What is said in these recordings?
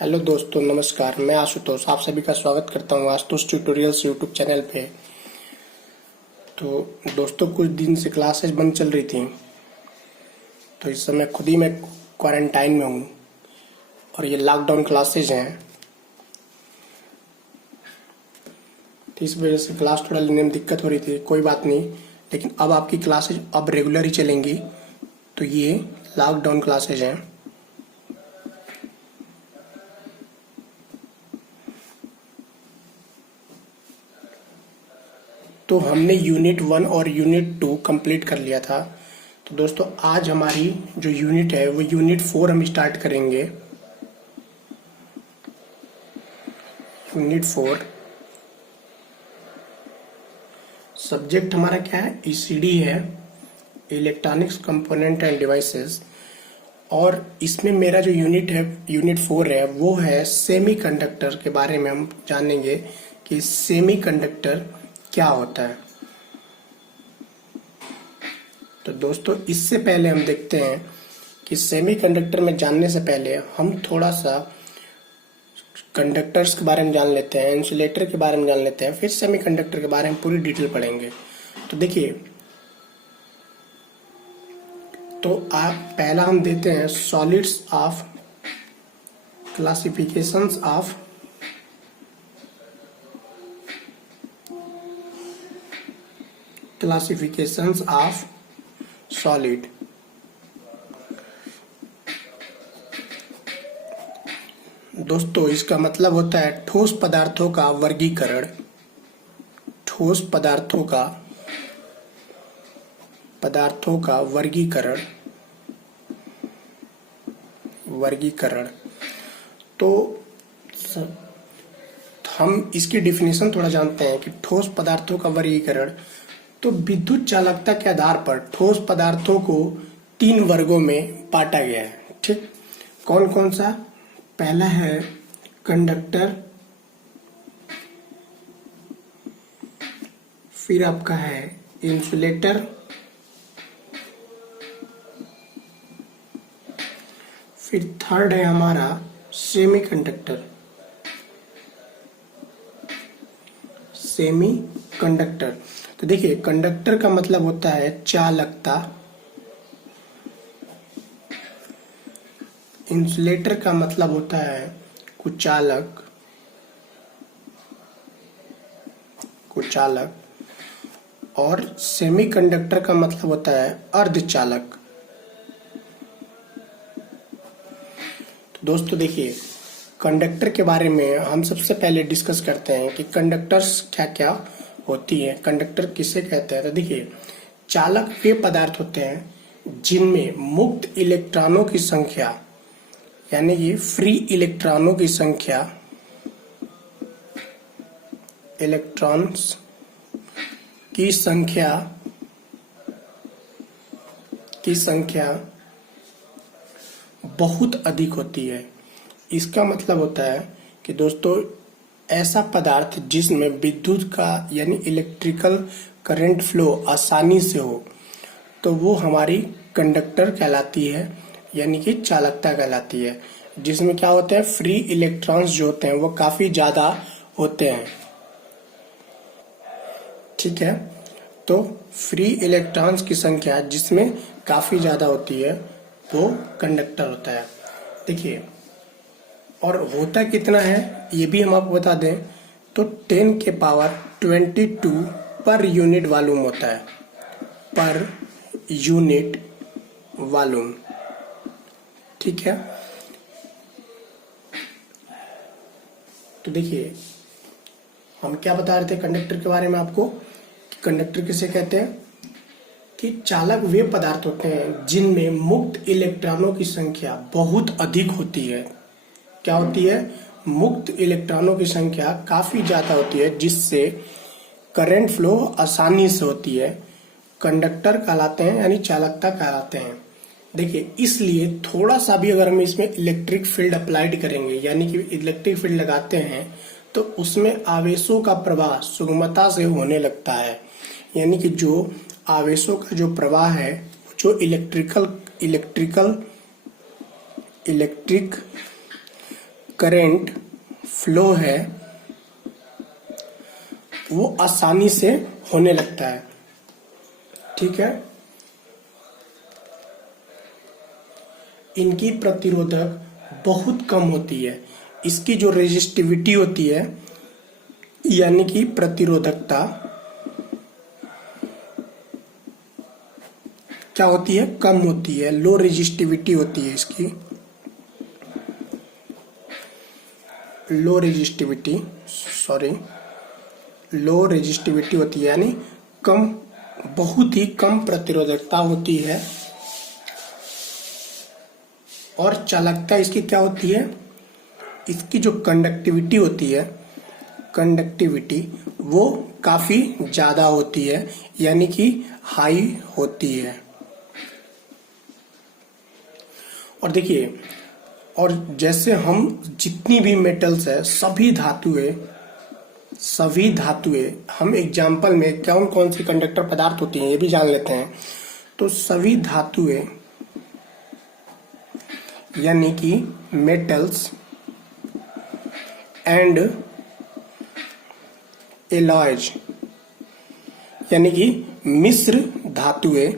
Hello दोस्तों, नमस्कार। मैं आशुतोष आप सभी का स्वागत करता हूँ आशुतोष ट्यूटोरियल्स यूट्यूब चैनल पे। तो दोस्तों, कुछ दिन से क्लासेस बंद चल रही थी, तो इस समय खुद ही मैं क्वारंटाइन में हूँ और ये लॉकडाउन क्लासेज हैं, तो इस वजह से क्लास थोड़ा लेने में दिक्कत हो रही थी। कोई बात नहीं, लेकिन अब आपकी क्लासेज अब रेगुलर ही चलेंगी। तो ये लॉकडाउन क्लासेज हैं। तो हमने यूनिट 1 और यूनिट 2 कंप्लीट कर लिया था। तो दोस्तों, आज हमारी जो यूनिट है वो यूनिट 4 हम स्टार्ट करेंगे। यूनिट 4 सब्जेक्ट हमारा क्या है? ईसीडी है, इलेक्ट्रॉनिक्स कंपोनेंट एंड डिवाइसेस। और इसमें मेरा जो यूनिट है, यूनिट 4 है, वो है सेमीकंडक्टर के बारे में। हम जानेंगे कि सेमीकंडक्टर क्या होता है। तो दोस्तों, इससे पहले हम देखते हैं कि सेमीकंडक्टर में जानने से पहले हम थोड़ा सा कंडक्टर्स के बारे में जान लेते हैं, इंसुलेटर के बारे में जान लेते हैं, फिर सेमीकंडक्टर के बारे में पूरी डिटेल पढ़ेंगे। तो देखिए, तो आप पहला हम देते हैं solids of classifications of solid. दोस्तों, इसका मतलब होता है ठोस पदार्थों का वर्गीकरण। ठोस पदार्थों का वर्गीकरण। तो हम इसकी डिफिनेशन थोड़ा जानते हैं कि ठोस पदार्थों का वर्गीकरण। तो विद्युत चालकता के आधार पर ठोस पदार्थों को 3 वर्गों में बांटा गया है। ठीक, कौन कौन सा? पहला है कंडक्टर, फिर आपका है इंसुलेटर, फिर थर्ड है हमारा सेमीकंडक्टर। तो देखिए, कंडक्टर का मतलब होता है चालकता, इंसुलेटर का मतलब होता है कुचालक, और सेमीकंडक्टर का मतलब होता है अर्धचालक। तो दोस्तों देखिए, कंडक्टर के बारे में हम सबसे पहले डिस्कस करते हैं कि कंडक्टर्स क्या क्या होती है, कंडक्टर किसे कहते हैं। तो देखिए, चालक वे पदार्थ होते हैं जिनमें मुक्त इलेक्ट्रॉनों की संख्या, यानी कि फ्री इलेक्ट्रॉनों की संख्या बहुत अधिक होती है। इसका मतलब होता है कि दोस्तों, ऐसा पदार्थ जिसमें विद्युत का यानी इलेक्ट्रिकल करंट फ्लो आसानी से हो, तो वो हमारी कंडक्टर कहलाती है, यानी कि चालकता कहलाती है। जिसमें क्या होते हैं? फ्री इलेक्ट्रॉन्स जो होते हैं वो काफी ज्यादा होते हैं। ठीक है, तो फ्री इलेक्ट्रॉन्स की संख्या जिसमें काफी ज्यादा होती है वो कंडक्टर होता है। देखिए, और होता कितना है ये भी हम आपको बता दें, तो 10⁻22 पर यूनिट वॉल्यूम होता है, पर यूनिट वॉल्यूम। ठीक है, तो देखिए, हम क्या बता रहे थे कंडक्टर के बारे में आपको कि कंडक्टर किसे कहते हैं? कि चालक वे पदार्थ होते हैं जिनमें मुक्त इलेक्ट्रॉनों की संख्या बहुत अधिक होती है। क्या होती है? मुक्त इलेक्ट्रॉनों की संख्या काफी ज्यादा होती है, जिससे करंट फ्लो आसानी से होती है। कंडक्टर कहलाते हैं, यानी चालकता कहलाते हैं। देखिए, इसलिए थोड़ा सा भी अगर हम इसमें इलेक्ट्रिक फील्ड अप्लाइड करेंगे, यानी कि इलेक्ट्रिक फील्ड लगाते हैं, तो उसमें आवेशों का प्रवाह सुगमता से होने लगता है। यानी कि जो आवेशों का जो प्रवाह है, जो इलेक्ट्रिक करंट फ्लो है वो आसानी से होने लगता है। ठीक है, इनकी प्रतिरोधक बहुत कम होती है। इसकी जो रेजिस्टिविटी होती है यानी कि प्रतिरोधकता क्या होती है, कम होती है, लो रेजिस्टिविटी होती है इसकी, लो रेजिस्टिविटी होती है, यानी कम, बहुत ही कम प्रतिरोधकता होती है। और चालकता इसकी क्या होती है, इसकी जो कंडक्टिविटी होती है, कंडक्टिविटी वो काफी ज्यादा होती है, यानी कि हाई होती है। और देखिए, और जैसे हम जितनी भी मेटल्स है, सभी धातुएं हम एग्जाम्पल में कौन कौन सी कंडक्टर पदार्थ होती हैं ये भी जान लेते हैं। तो सभी धातुएं यानी कि मेटल्स एंड एलॉयज यानी कि मिश्र धातुएं,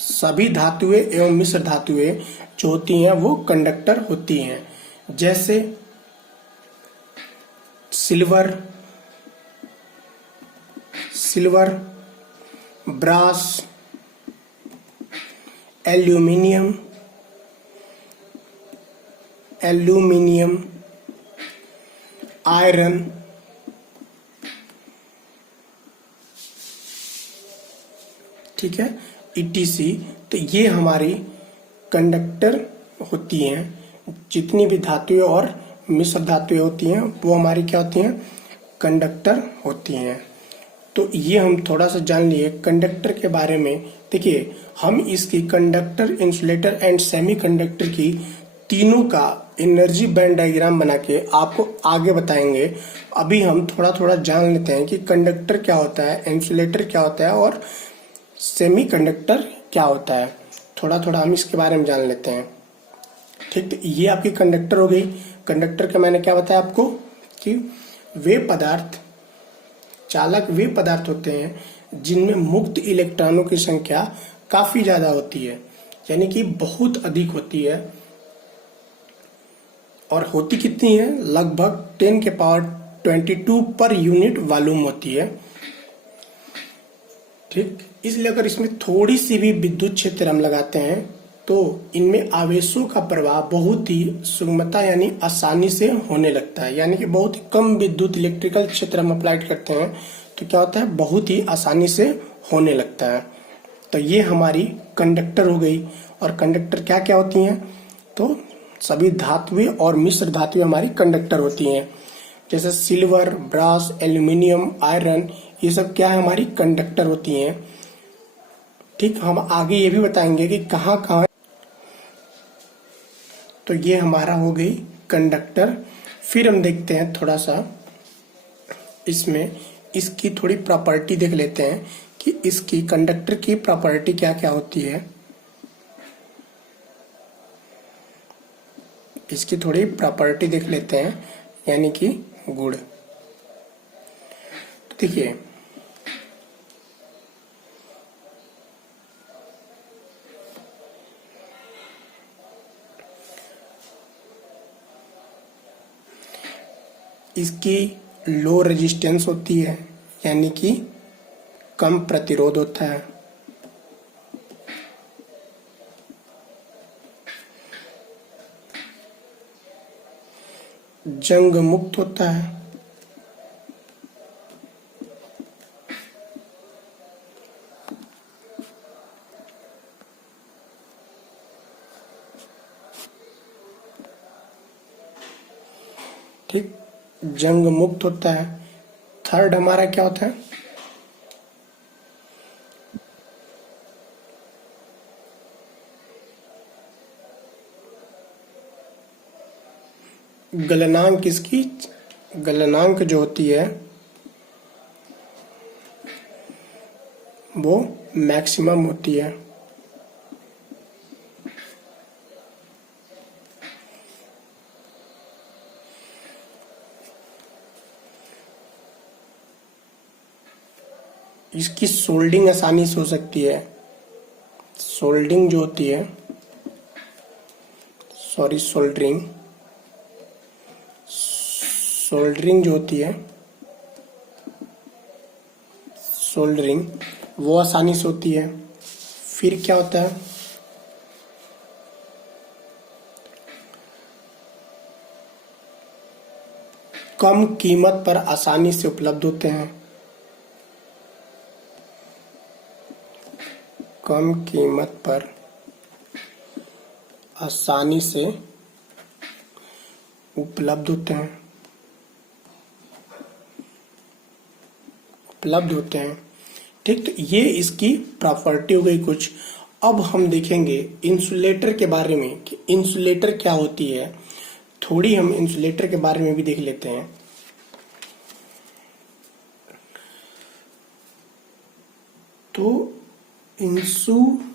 सभी धातुएं एवं मिश्र धातुएं जो होती हैं वो कंडक्टर होती हैं। जैसे सिल्वर, ब्रास, एल्यूमिनियम, आयरन, ठीक है, ईटीसी। तो ये हमारी कंडक्टर होती हैं। जितनी भी धातुएं और मिश्र धातुएं होती हैं वो हमारी क्या होती हैं, कंडक्टर होती हैं। तो ये हम थोड़ा सा जान लिए कंडक्टर के बारे में। देखिए, हम इसकी कंडक्टर, इंसुलेटर एंड सेमीकंडक्टर की तीनों का एनर्जी बैंड डायग्राम बना के आपको आगे बताएंगे। अभी हम थोड़ा थोड़ा जान लेते हैं कि कंडक्टर क्या होता है, इंसुलेटर क्या होता है और सेमीकंडक्टर क्या होता है। थोड़ा थोड़ा हम इसके बारे में जान लेते हैं। ठीक, तो ये आपकी कंडक्टर हो गई। कंडक्टर का मैंने क्या बताया आपको कि वे पदार्थ, चालक वे पदार्थ होते हैं जिनमें मुक्त इलेक्ट्रॉनों की संख्या काफी ज्यादा होती है, यानी कि बहुत अधिक होती है। और होती कितनी है, लगभग 10 के पावर 22 पर यूनिट वॉल्यूम होती है। ठीक, इसलिए अगर इसमें थोड़ी सी भी विद्युत क्षेत्र हम लगाते हैं तो इनमें आवेशों का प्रवाह बहुत ही सुगमता यानी आसानी से होने लगता है। यानी कि बहुत ही कम विद्युत इलेक्ट्रिकल क्षेत्र हम अप्लाइड करते हैं तो क्या होता है, बहुत ही आसानी से होने लगता है। तो ये हमारी कंडक्टर हो गई। और कंडक्टर क्या क्या होती हैं, तो सभी धातुएं और मिश्र धातुएं हमारी कंडक्टर होती हैं। जैसे सिल्वर, ब्रास, एल्यूमिनियम, आयरन, ये सब क्या है, हमारी कंडक्टर होती हैं। ठीक, हम आगे ये भी बताएंगे कि कहाँ कहाँ। तो ये हमारा हो गई कंडक्टर। फिर हम देखते हैं थोड़ा सा इसमें इसकी थोड़ी प्रॉपर्टी देख लेते हैं कि इसकी कंडक्टर की प्रॉपर्टी क्या क्या होती है। इसकी थोड़ी प्रॉपर्टी देख लेते हैं, यानी कि गुण। तो देखिए, इसकी लो रेजिस्टेंस होती है, यानी कि कम प्रतिरोध होता है। जंग मुक्त होता है। ठीक, जंग मुक्त होता है। थर्ड हमारा क्या होता है, गलनांक। इसकी गलनांक जो होती है वो मैक्सिमम होती है। इसकी सोल्डिंग आसानी से हो सकती है। सोल्डिंग जो होती है, सॉरी सोल्डरिंग जो होती है, सोल्डरिंग वो आसानी से होती है। फिर क्या होता है, कम कीमत पर आसानी से उपलब्ध होते हैं। कम कीमत पर आसानी से उपलब्ध होते हैं। ठीक, तो ये इसकी प्रॉपर्टी हो गई कुछ। अब हम देखेंगे इंसुलेटर के बारे में कि इंसुलेटर क्या होती है। थोड़ी हम इंसुलेटर के बारे में भी देख लेते हैं। तो इंसुलेटर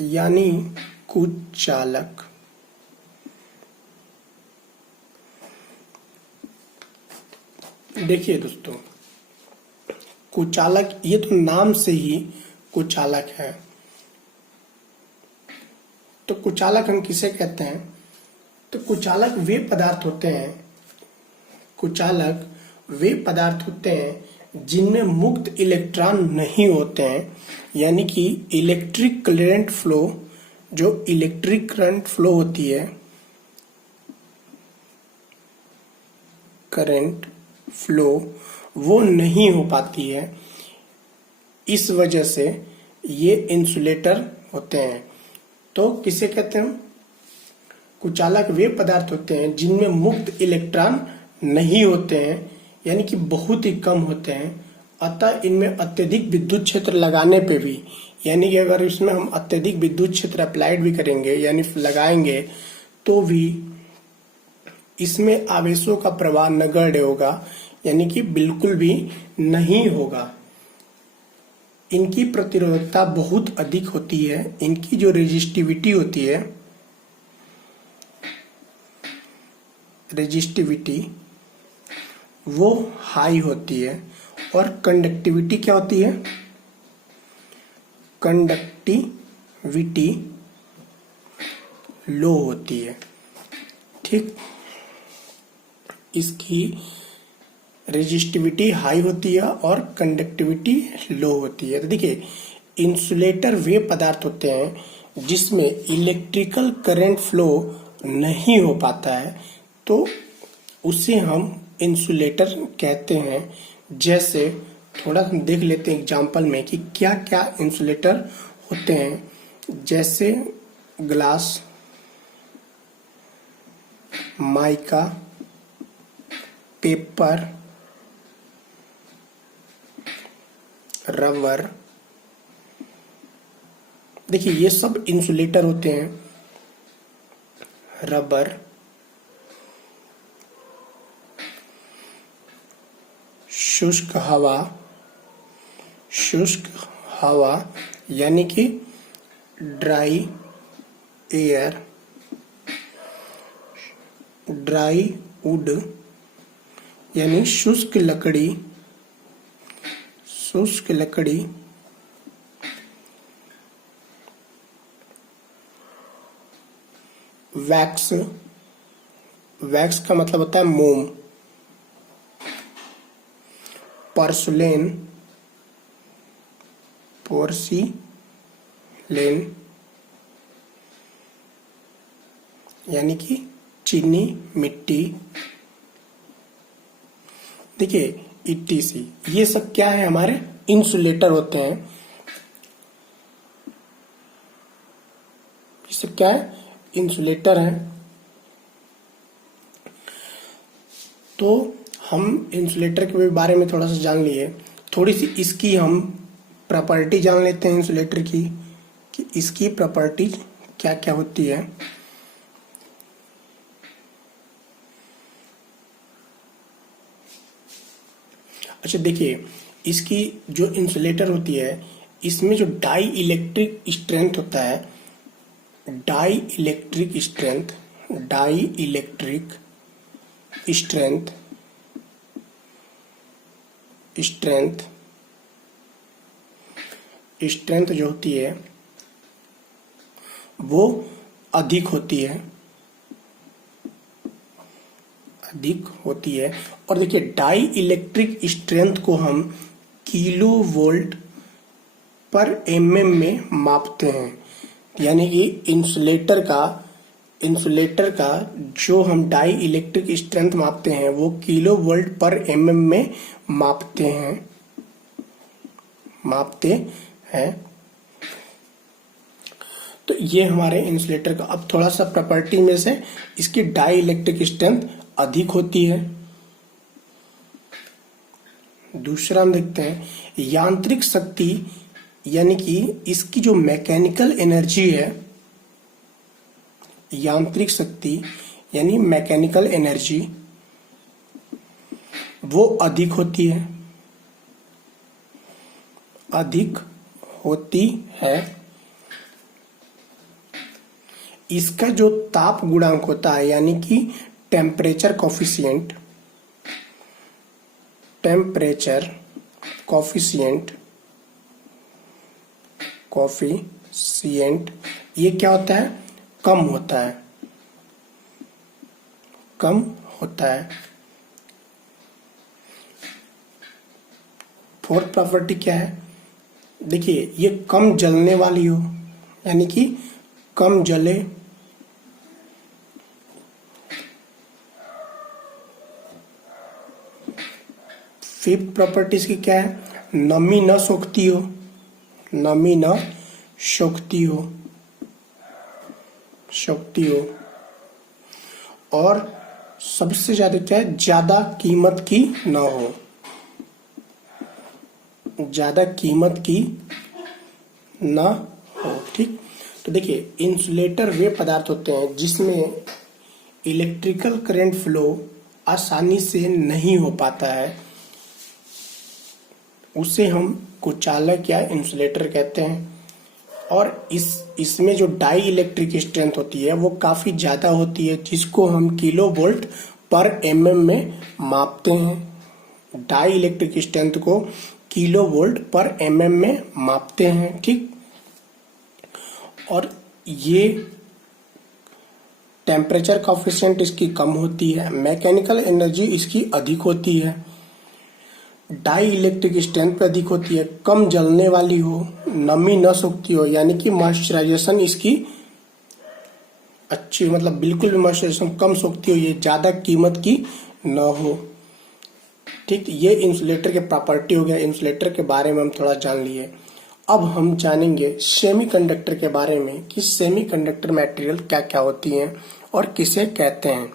यानी कुचालक। देखिए दोस्तों, कुचालक ये तो नाम से ही कुचालक है। तो कुचालक हम किसे कहते हैं? तो कुचालक वे पदार्थ होते हैं जिनमें मुक्त इलेक्ट्रॉन नहीं होते हैं, यानी कि इलेक्ट्रिक करंट फ्लो होती है, करंट फ्लो वो नहीं हो पाती है। इस वजह से ये इंसुलेटर होते हैं। तो किसे कहते हैं? कुचालक वे पदार्थ होते हैं जिनमें मुक्त इलेक्ट्रॉन नहीं होते हैं, यानी कि बहुत ही कम होते हैं। अतः इनमें अत्यधिक विद्युत क्षेत्र लगाने पे भी, यानी कि अगर इसमें हम अत्यधिक विद्युत क्षेत्र अप्लाइड भी करेंगे यानी लगाएंगे, तो भी इसमें आवेशों का प्रवाह नगण्य होगा, यानी कि बिल्कुल भी नहीं होगा। इनकी प्रतिरोधकता बहुत अधिक होती है। इनकी जो रेजिस्टिविटी होती है, वो हाई होती है। और कंडक्टिविटी क्या होती है? कंडक्टिविटी लो होती है। ठीक, इसकी रेजिस्टिविटी हाई होती है और कंडक्टिविटी लो होती है। तो देखिए, इंसुलेटर वे पदार्थ होते हैं जिसमें इलेक्ट्रिकल करंट फ्लो नहीं हो पाता है, तो उसे हम इंसुलेटर कहते हैं। जैसे थोड़ा हम देख लेते हैं एग्जांपल में कि क्या क्या इंसुलेटर होते हैं। जैसे ग्लास, माइका, पेपर, रबर। देखिए, ये सब इंसुलेटर होते हैं। रबर, शुष्क हवा यानी कि ड्राई एयर, ड्राई वुड यानी शुष्क लकड़ी, वैक्स का मतलब होता है मोम, पोर्सिलेन यानी कि चीनी मिट्टी। देखिए, ETC ये सब क्या है? हमारे इंसुलेटर होते हैं। ये सब क्या है? इंसुलेटर हैं। तो हम इंसुलेटर के बारे में थोड़ा सा जान लिए। थोड़ी सी इसकी हम प्रॉपर्टी जान लेते हैं इंसुलेटर की, कि इसकी प्रॉपर्टी क्या क्या होती है। अच्छा, देखिए, इसकी जो इंसुलेटर होती है, इसमें जो डाई इलेक्ट्रिक स्ट्रेंथ होता है, डाई इलेक्ट्रिक स्ट्रेंथ स्ट्रेंथ जो होती है वो अधिक होती है। और देखिए डाई इलेक्ट्रिक स्ट्रेंथ को हम किलो वोल्ट पर mm में मापते हैं। यानी कि इंसुलेटर का जो हम डाई इलेक्ट्रिक स्ट्रेंथ मापते हैं वो किलो वोल्ट पर mm में मापते हैं। तो ये हमारे इंसुलेटर का। अब थोड़ा सा प्रॉपर्टी में से इसकी डाई इलेक्ट्रिक स्ट्रेंथ अधिक होती है। दूसरा हम देखते हैं यांत्रिक शक्ति, यानी कि इसकी जो मैकेनिकल एनर्जी है, यांत्रिक शक्ति यानी मैकेनिकल एनर्जी वो अधिक होती है। इसका जो ताप गुणांक होता है यानी कि टेम्परेचर कॉफिशिएंट ये क्या होता है? कम होता है। फोर्थ प्रॉपर्टी क्या है? देखिए ये कम जलने वाली हो, यानी कि कम जले। फिफ्थ प्रॉपर्टी इसकी क्या है? नमी न सोखती हो। और सबसे ज्यादा क्या है? ज्यादा कीमत की न हो। ठीक। तो देखिए इंसुलेटर वे पदार्थ होते हैं जिसमें इलेक्ट्रिकल करंट फ्लो आसानी से नहीं हो पाता है, उसे हम कुचालक या इंसुलेटर कहते हैं। और इसमें जो डाई इलेक्ट्रिक स्ट्रेंथ होती है वो काफी ज्यादा होती है, जिसको हम किलो वोल्ट पर mm में मापते हैं। डाई इलेक्ट्रिक स्ट्रेंथ को किलो वोल्ट पर mm में मापते हैं। ठीक। और ये टेम्परेचर कॉफिशिएंट इसकी कम होती है, मैकेनिकल एनर्जी इसकी अधिक होती है, डाई इलेक्ट्रिक स्ट्रेंथ पे अधिक होती है, कम जलने वाली हो, नमी न सोखती हो, यानी कि मॉइस्चराइजेशन इसकी अच्छी, मतलब बिल्कुल भी मॉइस्चराइजेशन कम सोखती हो, ये ज्यादा कीमत की न हो। ठीक। ये इंसुलेटर के प्रॉपर्टी हो गया। इंसुलेटर के बारे में हम थोड़ा जान लिए। अब हम जानेंगे सेमीकंडक्टर के बारे में कि सेमीकंडक्टर मटेरियल क्या क्या होती हैं और किसे कहते हैं।